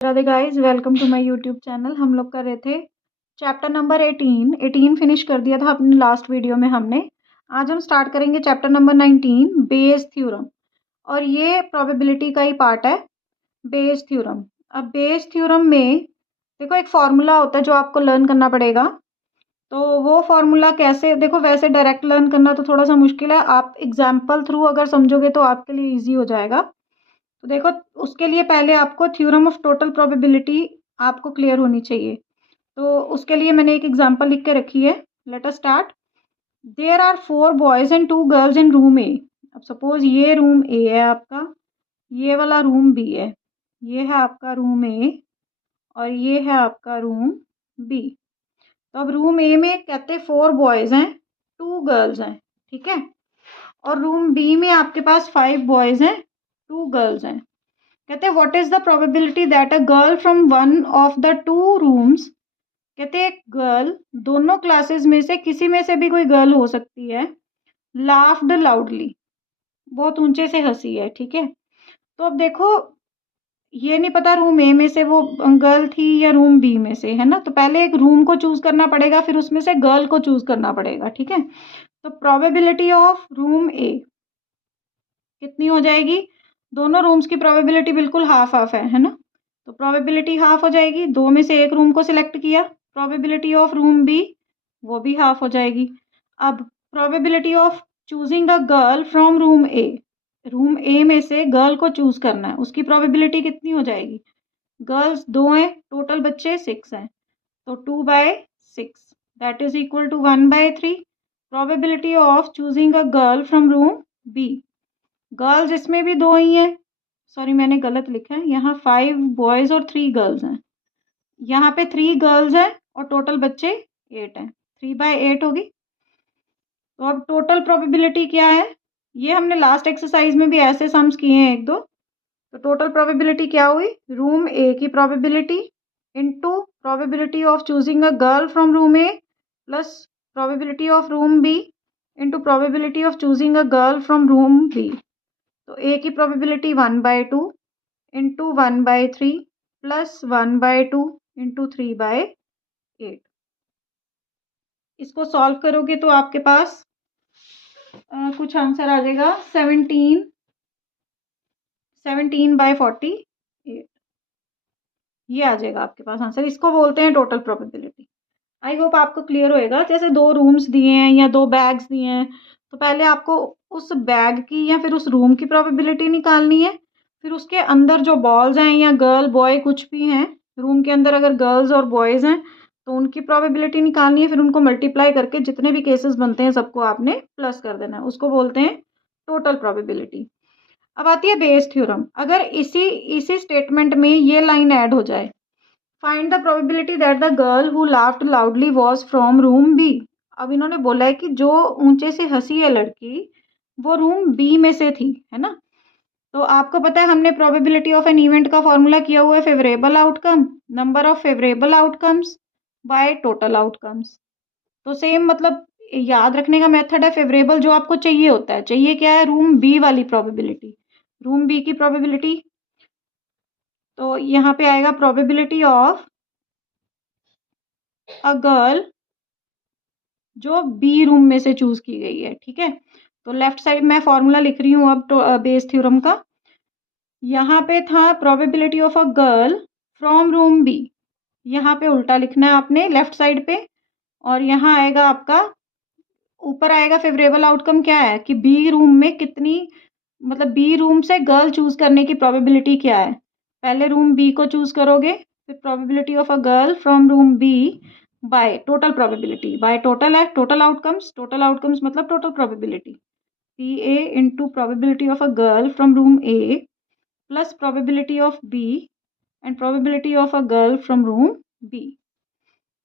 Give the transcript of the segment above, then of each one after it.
Radhe guys, welcome to my YouTube channel. हम लोग कर रहे थे चैप्टर नंबर 18 फिनिश कर दिया था अपने लास्ट वीडियो में हमने। आज हम स्टार्ट करेंगे चैप्टर नंबर 19 बेस थ्योरम, और ये प्रोबेबिलिटी का ही पार्ट है। Bayes theorem. अब बेस थ्योरम में देखो एक फॉर्मूला होता है जो आपको लर्न करना पड़ेगा। तो वो फॉर्मूला कैसे, देखो वैसे डायरेक्ट लर्न करना तो थोड़ा सा मुश्किल है, आप एग्जाम्पल थ्रू अगर समझोगे तो आपके लिए ईजी हो जाएगा। तो देखो उसके लिए पहले आपको थ्योरम ऑफ टोटल प्रोबेबिलिटी आपको क्लियर होनी चाहिए। तो उसके लिए मैंने एक एग्जांपल लिख के रखी है। Let us start. There are 4 boys and 2 girls in room A. अब सपोज ये रूम ए है आपका, ये वाला रूम बी है, ये है आपका रूम ए और ये है आपका रूम बी। तो अब रूम ए में कहते 4 बॉयज हैं, 2 गर्ल्स हैं, ठीक है। और रूम बी में आपके पास 5 बॉयज हैं, 2 गर्ल्स हैं। कहते हैं what is the probability that a girl from one of the 2 rooms. कहते हैं गर्ल दोनों क्लासेस में से किसी में से भी कोई गर्ल हो सकती है, लाफ्ड लाउडली, बहुत ऊंचे से हंसी है, ठीक है। तो अब देखो ये नहीं पता रूम ए में से वो गर्ल थी या रूम बी में से, है ना। तो पहले एक रूम को चूज करना पड़ेगा, फिर उसमें से गर्ल को चूज करना पड़ेगा, ठीक है। तो प्रोबेबिलिटी ऑफ रूम ए कितनी हो जाएगी, दोनों रूम्स की प्रोबेबिलिटी बिल्कुल हाफ हाफ है ना। तो प्रोबेबिलिटी हाफ हो जाएगी, दो में से एक रूम को सिलेक्ट किया। प्रोबेबिलिटी ऑफ रूम बी वो भी हाफ हो जाएगी। अब probability of choosing a girl from room A में से गर्ल को चूज करना है, उसकी प्रोबेबिलिटी कितनी हो जाएगी, गर्ल्स 2 हैं, टोटल बच्चे 6 हैं, तो 2/6 that is equal to 1/3। Probability of choosing a girl from room B, girls इसमें भी 2 ही हैं, सॉरी मैंने गलत लिखा है, यहाँ 5 बॉयज और 3 गर्ल्स हैं, यहाँ पे 3 गर्ल्स हैं और टोटल बच्चे 8 हैं, 3/8 होगी। तो अब टोटल प्रोबेबिलिटी क्या है, ये हमने लास्ट एक्सरसाइज में भी ऐसे सम्स किए हैं एक दो। तो टोटल प्रोबेबिलिटी क्या हुई, रूम ए की probability into probability of choosing a girl from room A plus probability of room B into probability of choosing a girl from room B. तो ए की प्रोबेबिलिटी 1/2 इंटू 1/3 प्लस 1/2 इंटू 3/8। इसको solve करोगे तो आपके पास कुछ answer आ जाएगा 17/48, ये आ जाएगा आपके पास आंसर। इसको बोलते हैं टोटल प्रोबेबिलिटी। आई होप आपको क्लियर होएगा। जैसे 2 रूम्स दिए हैं या 2 बैग्स दिए हैं, तो पहले आपको उस बैग की या फिर उस रूम की प्रोबेबिलिटी निकालनी है, फिर उसके अंदर जो बॉल्स हैं या गर्ल बॉय कुछ भी हैं, रूम के अंदर अगर गर्ल्स और बॉयज हैं तो उनकी प्रोबेबिलिटी निकालनी है, फिर उनको मल्टीप्लाई करके जितने भी केसेस बनते हैं सबको आपने प्लस कर देना है, उसको बोलते हैं टोटल प्रोबेबिलिटी। अब आती है बेस थ्योरम। अगर इसी इसी स्टेटमेंट में ये लाइन ऐड हो जाए, find the probability that the girl who laughed loudly was from room B. अब इन्होंने बोला है कि जो ऊंचे से हंसी है लड़की वो रूम बी में से थी, है ना। तो आपको पता है हमने प्रोबेबिलिटी ऑफ एन इवेंट का फॉर्मूला किया हुआ है favourable outcome, number of favourable outcomes by total outcomes. तो सेम मतलब याद रखने का मेथड है, फेवरेबल जो आपको चाहिए होता है, चाहिए क्या है, रूम बी वाली प्रोबेबिलिटी, रूम बी की प्रोबेबिलिटी। तो यहाँ पे आएगा प्रोबेबिलिटी ऑफ अ गर्ल जो बी रूम में से चूज की गई है, ठीक है। तो लेफ्ट साइड मैं फॉर्मूला लिख रही हूँ अब तो बेस थ्योरम का। यहाँ पे था probability of a girl from room B, यहाँ पे उल्टा लिखना है आपने लेफ्ट साइड पे। और यहाँ आएगा आपका, ऊपर आएगा फेवरेबल आउटकम क्या है कि बी रूम में कितनी, मतलब बी रूम से गर्ल चूज करने की प्रोबेबिलिटी क्या है। पहले रूम बी को चूज करोगे, फिर probability of a girl from room B by total probability, by total है टोटल आउटकम्स, टोटल आउटकम्स मतलब total probability, P A into probability of a girl from room A plus probability of B and probability of a girl from room B.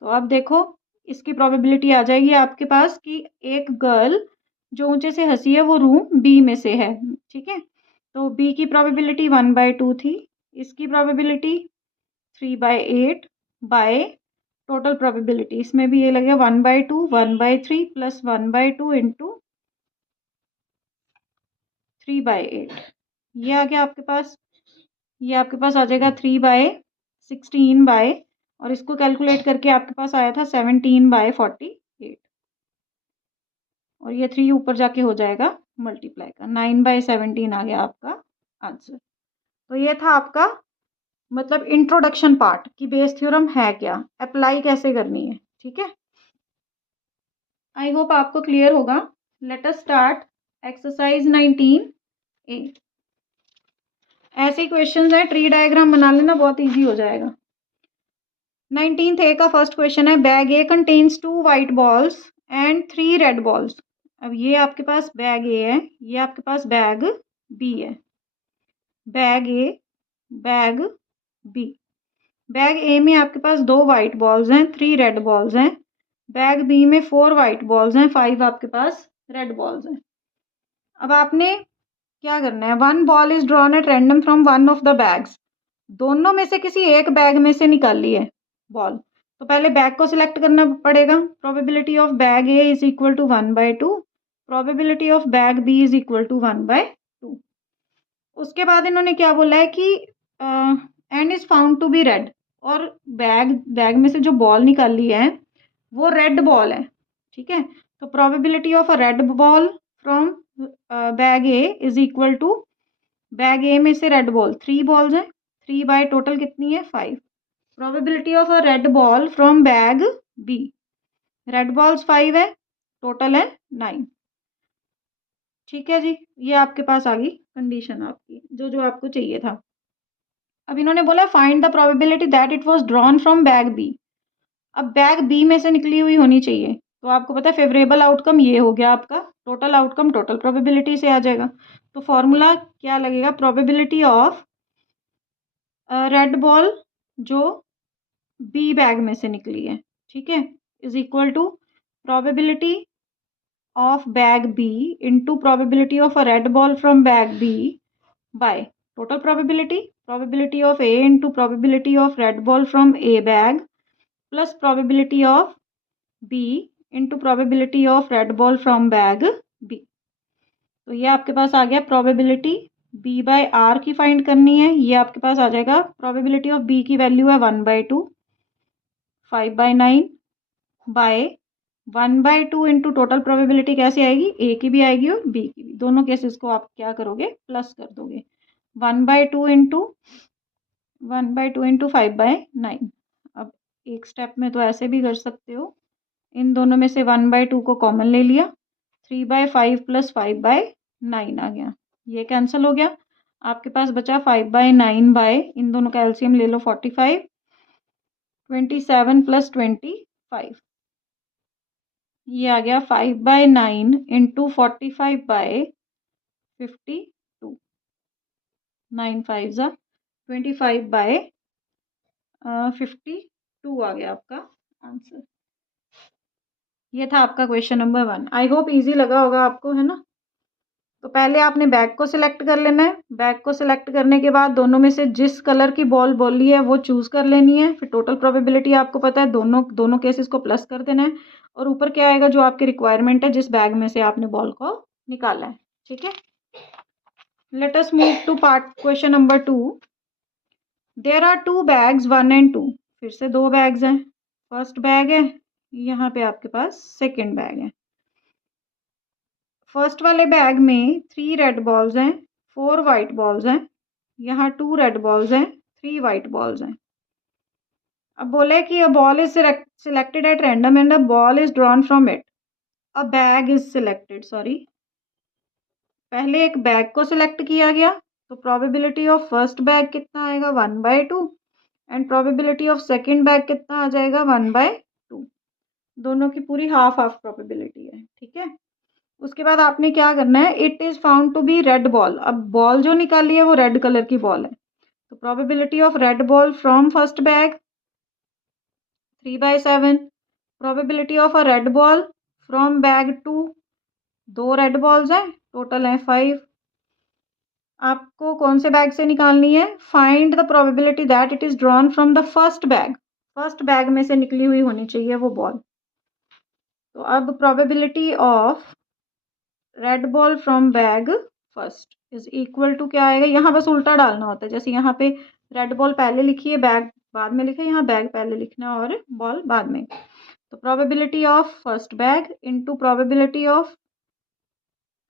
तो अब देखो इसकी probability आ जाएगी आपके पास कि एक गर्ल जो ऊंचे से हंसी है वो रूम बी में से है, ठीक है। तो बी की प्रोबेबिलिटी 1/2 थी, इसकी प्रोबेबिलिटी 3/8 बाय टोटल प्रोबेबिलिटी, इसमें भी ये लगेगा 1/2 1/3 प्लस 1/2 इंटू 3/8। ये आ गया आपके पास, ये आपके पास आ जाएगा 3/8। 16 और इसको कैलकुलेट करके आपके पास आया था 17/48 और ये 3 ऊपर जाके हो जाएगा मल्टीप्लाई का 9/17 आ गया आपका आंसर। तो ये था आपका मतलब इंट्रोडक्शन पार्ट कि बेस थ्योरम है क्या, अप्लाई कैसे करनी है। ठीक है, आई होप आपको क्लियर होगा। Let us start exercise 19A। ऐसे क्वेश्चंस है, ट्री डायग्राम बना लेना, बहुत इजी हो जाएगा। 19A का फर्स्ट क्वेश्चन है, bag A contains 2 white balls and 3 red balls. अब ये आपके पास बैग ए है, ये आपके पास बैग बी है। Bag A, bag B. Bag A में आपके पास 2 वाइट बॉल्स हैं, 3 रेड बॉल्स हैं। बैग बी में 4 वाइट बॉल्स हैं, 5 आपके पास रेड बॉल्स हैं। अब आपने क्या करना है, 1 ball is drawn at random from one of the bags. दोनों में से किसी एक बैग में से निकाल ली है बॉल, तो पहले बैग को सिलेक्ट करना पड़ेगा। Probability of bag A is equal to 1/2, probability of bag B is equal to 1/2। उसके बाद इन्होंने क्या बोला है कि and is found to be red, और बैग में से जो बॉल निकाल ली है वो रेड बॉल है। ठीक है, तो probability of a red ball from bag A is equal to, bag A में से रेड बॉल 3 बॉल्स हैं, 3 बाय टोटल कितनी है 5। Probability of a red ball from bag B, red balls 5 है, टोटल है 9। ठीक है जी, ये आपके पास आ गई कंडीशन आपकी, जो जो आपको चाहिए था। अब इन्होंने बोला find the probability that it was drawn from bag B. अब बैग बी में से निकली हुई होनी चाहिए, तो आपको पता है फेवरेबल आउटकम ये हो गया आपका, टोटल आउटकम टोटल प्रोबेबिलिटी से आ जाएगा। तो फॉर्मूला क्या लगेगा, प्रोबेबिलिटी ऑफ रेड बॉल जो बी बैग में से निकली है, ठीक है, is equal to probability of bag B into probability of a red ball from bag B by total probability of A into probability of red ball from A bag plus probability of B into probability of red ball from bag B. तो ये आपके पास आ गया probability B by R की find करनी है, ये आपके पास आ जाएगा प्रोबेबिलिटी ऑफ बी की वैल्यू है 1/2, 5/9 बाय 1/2 इंटू टोटल प्रोबेबिलिटी कैसे आएगी, ए की भी आएगी और बी की भी, दोनों केसेस को आप क्या करोगे प्लस कर दोगे। 1/2 इंटू 5/9। अब एक स्टेप में तो ऐसे भी कर सकते हो, इन दोनों में से 1/2 को कॉमन ले लिया, 3/5 प्लस 5/9 आ गया, ये कैंसिल हो गया। आपके पास बचा 5/9 बाय, इन दोनों का एलसीएम ले लो 45, 27 प्लस 25, ये आ गया 5/9 इंटू 45/52, 9 5 ज़ा 25/52 आ गया आपका आंसर। ये था आपका question number 1। I hope easy लगा होगा आपको, है ना। तो पहले आपने बैग को सिलेक्ट कर लेना है, बैग को सिलेक्ट करने के बाद दोनों में से जिस कलर की बॉल बोली है वो चूज़ कर लेनी है, फिर टोटल प्रोबेबिलिटी आपको पता है, दोनों केसेस को प्लस कर देना है, और ऊपर क्या आएगा जो आपकी रिक्वायरमेंट है, जिस बैग में से आपने बॉल को निकाला है। ठीक है, let us move to part question number 2। There are 2 bags 1 and 2, फिर से 2 बैग्स हैं, फर्स्ट बैग है, यहाँ पे आपके पास सेकेंड बैग है। फर्स्ट वाले बैग में 3 रेड बॉल्स हैं, 4 वाइट बॉल्स हैं, यहाँ 2 रेड बॉल्स हैं, 3 वाइट बॉल्स हैं। अब बोले कि a ball is selected eight random and a ball is drawn from it, a bag is selected, sorry, पहले एक बैग को सिलेक्ट किया गया, तो प्रोबेबिलिटी ऑफ फर्स्ट बैग कितना आएगा 1/2 and probability of second bag कितना आ जाएगा 1/2, दोनों की पूरी हाफ हाफ प्रोबेबिलिटी है। ठीक है, उसके बाद आपने क्या करना है, it is found to be red ball, अब बॉल जो निकाली है वो रेड कलर की बॉल है, तो probability of red ball from first bag 3/7, probability of a red ball from bag 2, 2 red balls हैं, टोटल है 5। आपको कौन से बैग से निकालनी है, find the probability that it is drawn from the first bag, first bag में से निकली हुई होनी चाहिए वो बॉल। तो अब probability of red ball from bag first is equal to क्या आएगा, यहाँ बस उल्टा डालना होता है, जैसे यहाँ पे रेड बॉल पहले लिखी है, बैग बाद में लिखे, यहाँ बैग पहले लिखना और बॉल बाद में। तो probability of first bag into probability of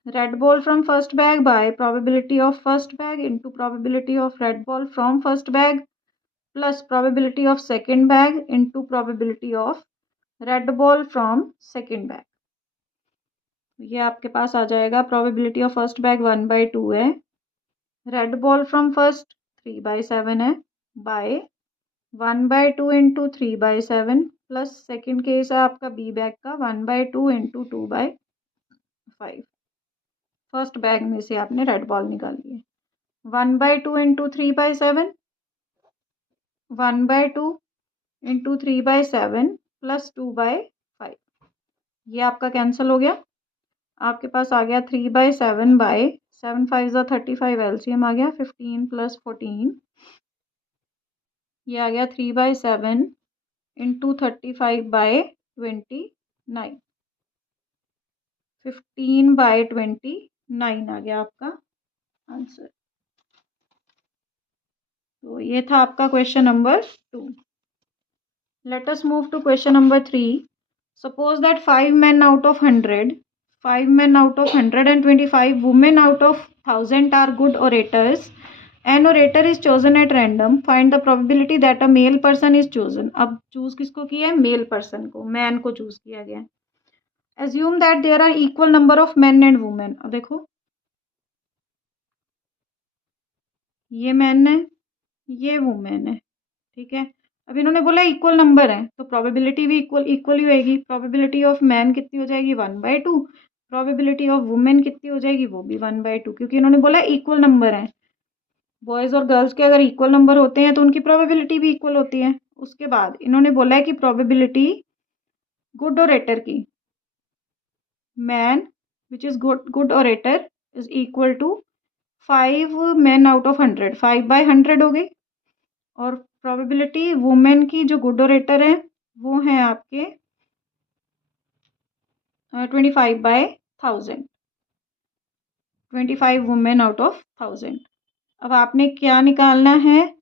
red ball from first bag by probability of first bag into probability of red ball from first bag plus probability of second bag into probability of red ball from second bag। ये आपके पास आ जाएगा probability of first bag 1/2 है, red ball from first 3/7 है, by 1/2 into 3/7 plus second case है आपका B bag का 1/2 इंटू 2/5। फर्स्ट बैग में से आपने रेड बॉल निकाली है। 1/2 इंटू 3/7, 1/2 इंटू 3/7 प्लस 2/5, ये आपका कैंसिल हो गया। आपके पास आ गया 3/7 बाय 7 5 ज़ा 35 एलसीएम आ गया 15 प्लस 14, ये आ गया 3/7 इंटू 35/29, 15/29 आ गया आपका आंसर। तो ये था आपका question number 2। Let us move to question number 3। Suppose that 5 men out of 100, 5 men out of 125 women out of 1000 are good orators. An orator is chosen at random. Find the probability that a male person is chosen. अब choose किसको किया है? Male person को, man को choose किया गया है। Assume that there are equal number of men and women. अब देखो, ये मैन है, ये वुमेन है, ठीक है। अब इन्होंने बोला इक्वल नंबर है, तो प्रोबेबिलिटी भी इक्वल ही होएगी। प्रोबेबिलिटी ऑफ मैन कितनी हो जाएगी? 1/2। प्रोबेबिलिटी ऑफ वुमेन कितनी हो जाएगी? वो भी 1/2, क्योंकि इन्होंने बोला इक्वल नंबर है। बॉयज और गर्ल्स के अगर इक्वल नंबर होते हैं तो उनकी प्रोबेबिलिटी भी इक्वल होती है। उसके बाद इन्होंने बोला है कि प्रोबेबिलिटी गुड ओरेटर की, man which is good orator is equal to 5 men out of 100, 5/100 हो गई। और प्रोबेबिलिटी वुमेन की जो गुड ओरेटर है वो है आपके 25/1000, 25 वुमेन आउट ऑफ 1000। अब आपने क्या निकालना है?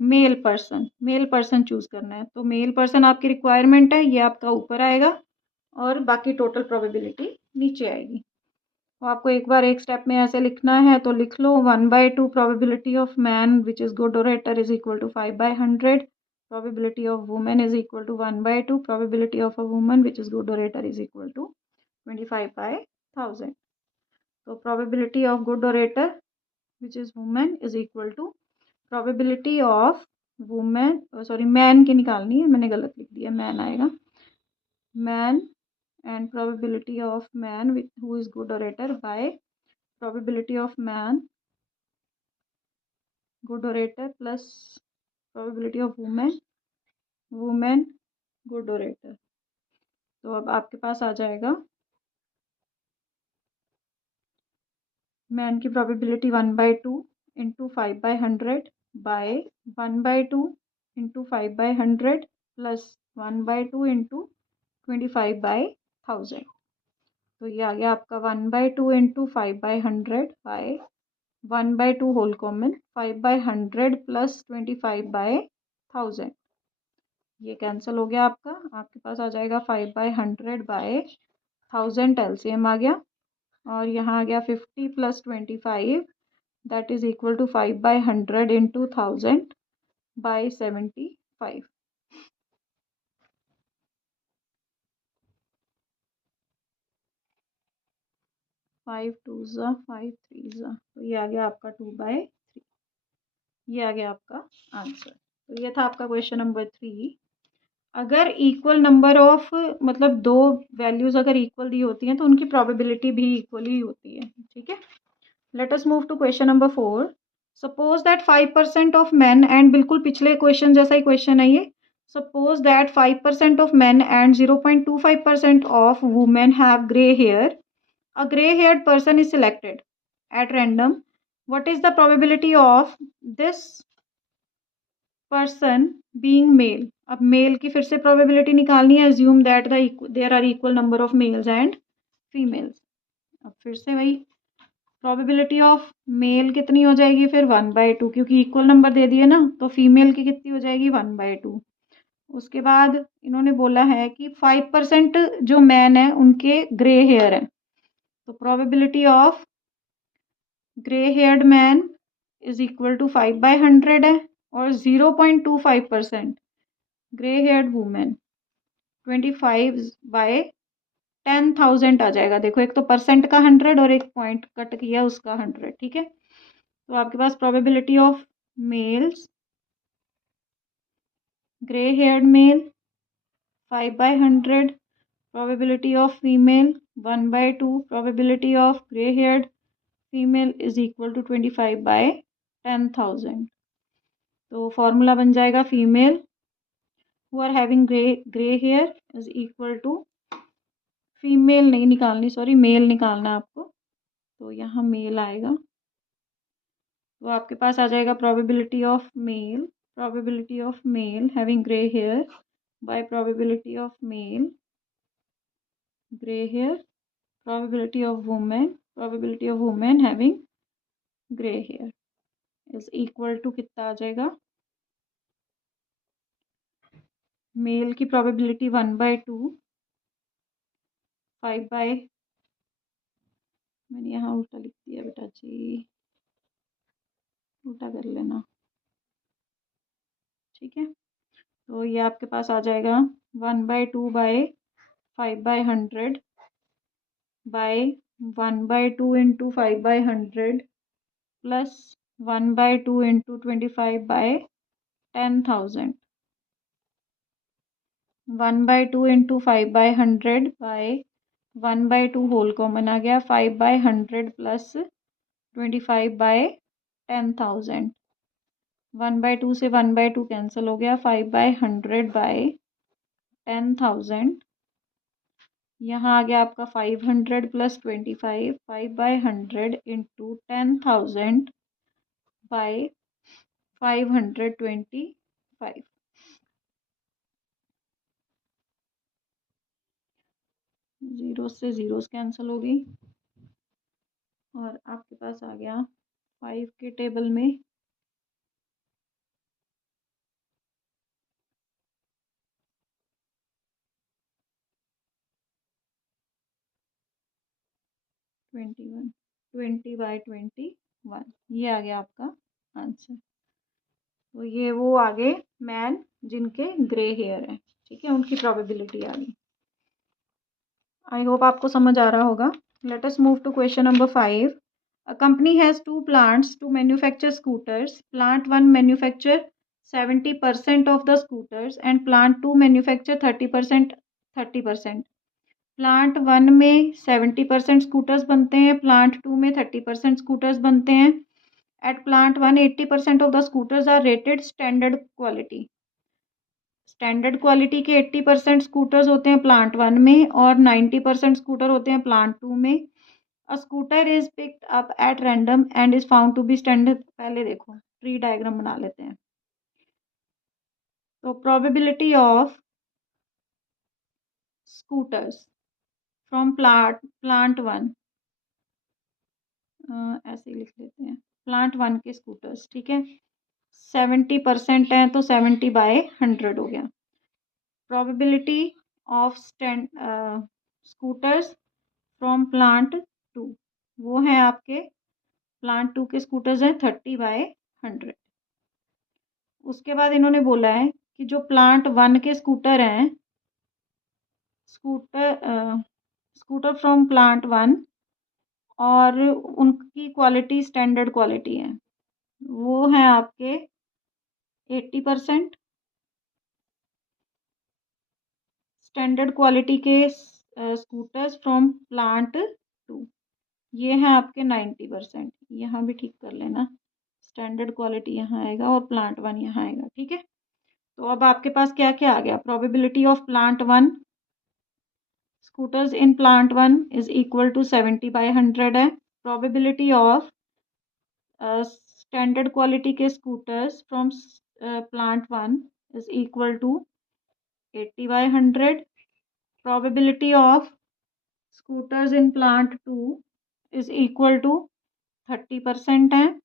मेल पर्सन चूज करना है। तो मेल पर्सन आपकी रिक्वायरमेंट है, ये आपका ऊपर आएगा और बाकी टोटल प्रोबेबिलिटी नीचे आएगी। तो आपको एक बार एक स्टेप में ऐसे लिखना है तो लिख लो। 1/2 probability of man which is good orator is equal to 5/100, probability of women is equal to 1/2, probability of a woman which is good orator is equal to 25/1000। तो probability of good orator which is women is equal to probability of women, sorry man की निकालनी है, मैंने गलत लिख दिया, man आएगा, man and probability of man who is good orator by probability of man good orator plus probability of woman good orator। तो अब आपके पास आ जाएगा मैन की probability 1/2 into 5/100 by 1/2 into 5/100 plus 1/2 into 25/1000। तो ये आ गया आपका 1/2 into 5/100 by 1/2 whole common 5/100 plus 25/1000, ये कैंसिल हो गया आपका। आपके पास आ जाएगा 5/100 बाय 1000 एलसीएम आ गया और यहाँ आ गया 50 plus 25 that is equal to 5/100 into 1000 by 75। 5 2 ज़ा 5 3 ज़ा, तो ये आ गया आपका 2/3, ये आ गया आपका आंसर। तो ये था आपका क्वेश्चन नंबर 3। अगर इक्वल नंबर ऑफ मतलब दो वैल्यूज अगर इक्वल दी होती हैं तो उनकी प्रोबेबिलिटी भी इक्वल ही होती है, ठीक है। Let us move to question number 4। Suppose that 5% of man and, बिल्कुल पिछले क्वेश्चन जैसा ही क्वेश्चन है ये। Suppose that 5% of man and 0.25% of women have grey hair. A gray-haired person is selected at random. What is the probability of this person being male? अब mail की फिर से प्रोबेबिलिटी निकालनी है। Assume that there are equal number of males and females. अब फिर से वही प्रोबेबिलिटी ऑफ मेल कितनी हो जाएगी फिर 1/2, क्योंकि इक्वल नंबर दे दिए ना, तो फीमेल की कितनी हो जाएगी 1/2। उसके बाद इन्होंने बोला है कि 5% जो मैन है उनके ग्रे हेयर है, तो probability of grey haired man is equal to 5/100 है, और 0.25% ग्रे हेयर्ड वुमेन 25/10,000 आ जाएगा। देखो, एक तो परसेंट का 100 और एक पॉइंट कट किया उसका 100, ठीक है। तो आपके पास probability of males grey haired male 5/100, probability of female 1/2, probability of gray haired female is equal to 25/10,000। तो फॉर्मूला बन जाएगा female who are having gray hair is equal to, female नहीं निकालनी, सॉरी मेल निकालना आपको, तो यहाँ मेल आएगा। तो आपके पास आ जाएगा probability of male having gray hair by probability of male gray hair, probability of woman having grey hair is equal to कितना आ जाएगा, मेल की प्रोबेबिलिटी 1/2, 5/, मैंने यहाँ उल्टा लिख दिया बेटा जी, उल्टा कर लेना, ठीक है। तो ये आपके पास आ जाएगा 1/2/5/100 by 1/2 into 5/100 plus 1/2 into 25/10,000, 1/2 into 5/100 by 1/2 whole common आ गया, 5/100 प्लस 25/10,000, 1/2 से 1/2 कैंसिल हो गया, 5/100/10,000, यहाँ आ गया आपका 500 प्लस 25, 5/100 इंटू 10,000 बाय 525, जीरो से जीरोस कैंसिल हो गई, और आपके पास आ गया 5 के टेबल में 21, 20/21, ये आ गया आपका आंसर। तो ये वो आगे मैन जिनके ग्रे हेयर है, ठीक है, उनकी प्रोबेबिलिटी आ गई। आई होप आपको समझ आ रहा होगा। Let us move to question number 5। A company has 2 plants to manufacture scooters. Plant 1 manufacture 70% of the scooters and plant 2 manufacture 30%। Plant 1 में 70% स्कूटर्स बनते हैं, प्लांट 2 में 30% स्कूटर्स बनते हैं। At plant 1 80% of the scooters are rated standard quality. Standard quality के 80% scooters होते हैं plant 1 में, और 90% स्कूटर होते हैं प्लांट 2 में। A scooter is picked up at random and is found to be standard. पहले देखो, ट्री डायग्राम बना लेते हैं। तो probability of scooters from plant 1, ऐसे ही लिख लेते हैं, प्लांट 1 के स्कूटर्स, ठीक है, 70% हैं, तो 70/100 हो गया। Probability of scooters from plant 2, वो हैं आपके प्लांट 2 के स्कूटर्स हैं 30/100। उसके बाद इन्होंने बोला है कि जो प्लांट 1 के स्कूटर हैं, स्कूटर फ्रॉम प्लांट 1, और उनकी क्वालिटी स्टैंडर्ड क्वालिटी है, वो हैं आपके 80%। स्टैंडर्ड क्वालिटी के स्कूटर्स फ्रॉम प्लांट 2, ये हैं आपके 90%। यहाँ भी ठीक कर लेना, स्टैंडर्ड क्वालिटी यहाँ आएगा और प्लांट 1 यहाँ आएगा, ठीक है। तो अब आपके पास क्या क्या आ गया, probability of plant 1, scooters in plant 1 is equal to 70/100 है। प्रोबेबिलिटी ऑफ स्टैंडर्ड क्वालिटी के scooters from plant 1 is equal to 80/100। Probability of scooters in plant 2 is equal to 30% है,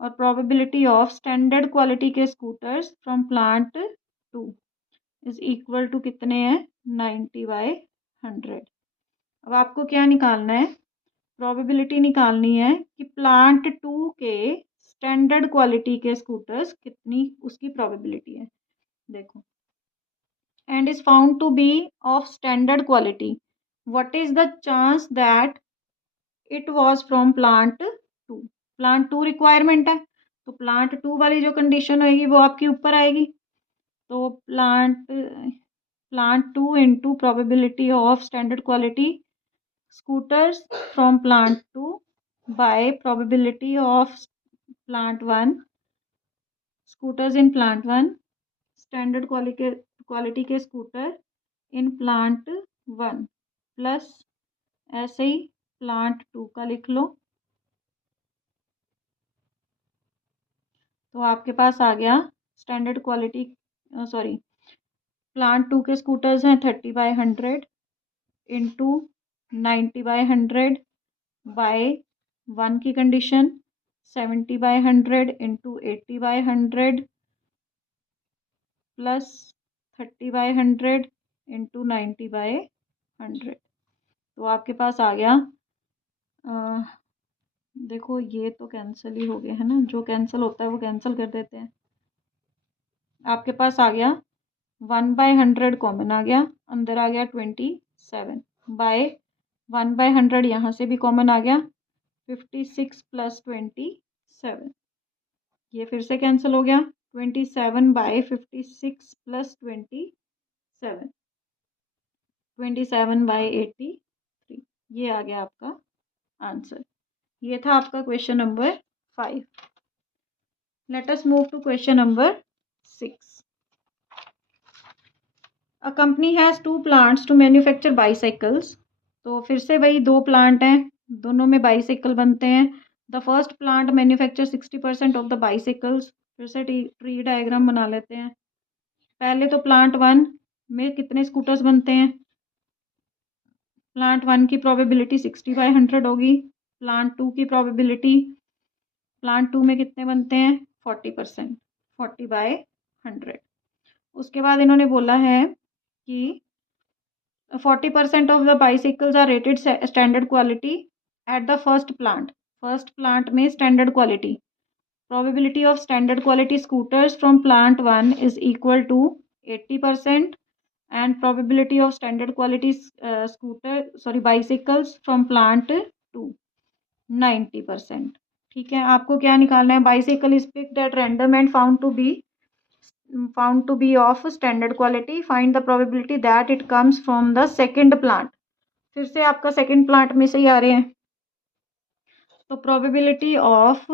और प्रोबेबिलिटी ऑफ स्टैंडर्ड क्वालिटी के scooters from plant 2 is equal to कितने हैं, 90/100। अब आपको क्या निकालना है, प्रोबेबिलिटी निकालनी है कि प्लांट 2 के स्टैंडर्ड क्वालिटी के स्कूटर्स कितनी उसकी प्रोबेबिलिटी है। देखो, and is found to be of standard quality, what is the chance that it was from plant 2। Plant 2 requirement है, तो प्लांट 2 वाली जो कंडीशन होगी वो आपकी ऊपर आएगी। तो plant 2 into probability of standard quality scooters from plant 2 bye probability of plant 1 scooters in plant 1 standard quality के स्कूटर इन प्लांट 1 प्लस ऐसे ही प्लांट 2 का लिख लो। तो आपके पास आ गया स्टैंडर्ड क्वालिटी, सॉरी, प्लांट 2 के स्कूटर्स हैं 30/100 इंटू 90/100 बाय 1 की कंडीशन 70/100 इंटू 80/100 प्लस 30/100 इंटू 90/100। तो आपके पास आ गया, देखो ये तो कैंसिल ही हो गया है ना, जो कैंसिल होता है वो कैंसिल कर देते हैं। आपके पास आ गया 1/100 कॉमन आ गया, अंदर आ गया 27 बाय 1/100 यहाँ से भी कॉमन आ गया 56 प्लस 27, ये फिर से कैंसिल हो गया 27/56 प्लस 27/83, ये आ गया आपका आंसर। ये था आपका question number 5। Let us move to question number 6। A company has 2 plants to manufacture bicycles. तो फिर से वही 2 प्लांट हैं, दोनों में बाईसाइकिल बनते हैं। The first plant manufacture 60% of the bicycles. फिर से ट्री डायग्राम बना लेते हैं। पहले तो प्लांट 1 में कितने स्कूटर्स बनते हैं, प्लांट 1 की प्रोबेबिलिटी 60/100 होगी। प्लांट 2 की प्रोबेबिलिटी, प्लांट 2 में कितने बनते हैं 40%, 40/100। उसके बाद इन्होंने बोला है कि 40% of the bicycles are rated standard quality at the first plant. First plant में standard quality, probability of standard quality scooters from plant 1 is equal to 80% and probability of standard quality bicycles from plant 2 90%। ठीक है, आपको क्या निकालना है, bicycle is picked at random and found to be of standard quality, find the probability that it comes from the second plant। फिर से आपका second plant में से ही आ रहे हैं, तो प्रोबेबिलिटी ऑफ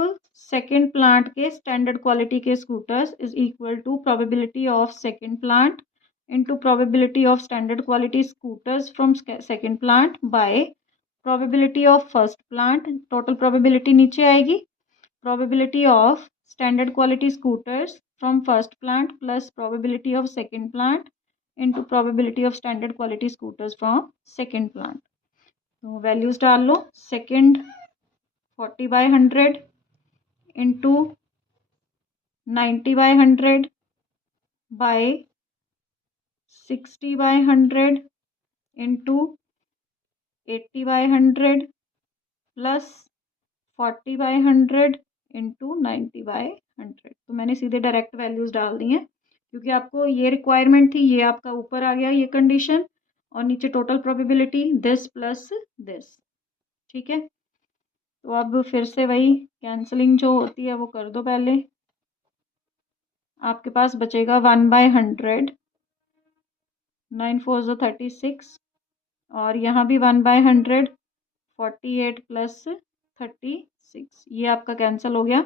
सेकंड प्लांट के स्टैंडर्ड क्वालिटी के scooters is equal to probability of second plant into probability of standard quality scooters from second plant by probability of first plant. Total probability नीचे आएगी, probability of standard quality scooters from first plant plus probability of second plant into probability of standard quality scooters from second plant। तो values डाल लो, second 40/100 into 90/100 by 60/100 into 80/100 plus 40/100 into 90/100। तो मैंने सीधे direct values डाल दी हैं, क्योंकि आपको ये रिक्वायरमेंट थी। ये आपका ऊपर आ गया ये कंडीशन, और नीचे total probability this plus this. ठीक है, तो अब फिर से वही कैंसलिंग जो होती है वो कर दो पहले। आपके पास बचेगा 1/100, 9 4 36, और यहाँ भी 1/100 48 प्लस 36, ये आपका कैंसिल हो गया।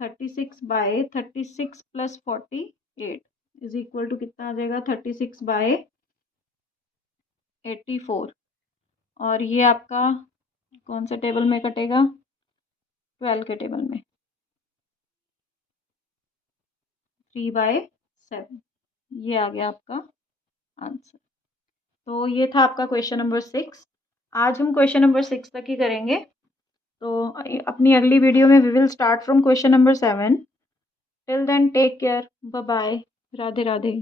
36/36 प्लस 48 इज इक्वल टू कितना आ जाएगा, 36/84। और ये आपका कौन से टेबल में कटेगा, 12 के टेबल में, 3/7। ये आ गया आपका आंसर। तो ये था आपका क्वेश्चन नंबर 6। आज हम क्वेश्चन नंबर 6 तक ही करेंगे। तो अपनी अगली वीडियो में we will start from question number 7। Till then take care, bye bye, Radhe Radhe.